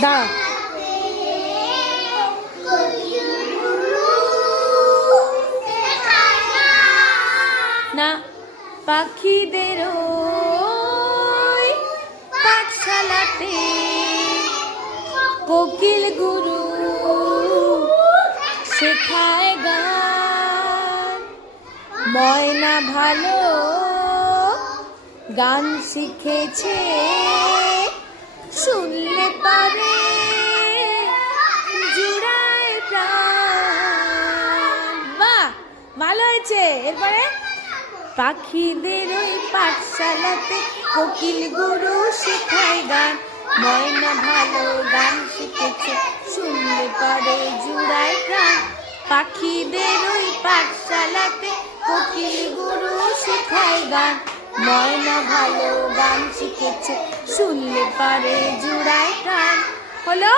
দাঁড়া। না, পাখিদের পাঠশালাতে কোকিল গুরু শেখায় গান। ময়না ভালো গান শিখেছে, শুনলে পারে জুড়ায় প্রাণ। বাহ, ভালো হয়েছে। এরপরে পাখিদের পাঠশালাতে কোকিল গুরু শেখায় গান। ময়না ভালো গান শিখেছে, শুনলে পারে জুড়ায় প্রাণ। পাখিদের পাঠশালাতে কোকিল গুরু শেখায় গান। ময়না ভালো গান শিখেছে, শুনলে পারে জুড়ায় প্রাণ। হলো?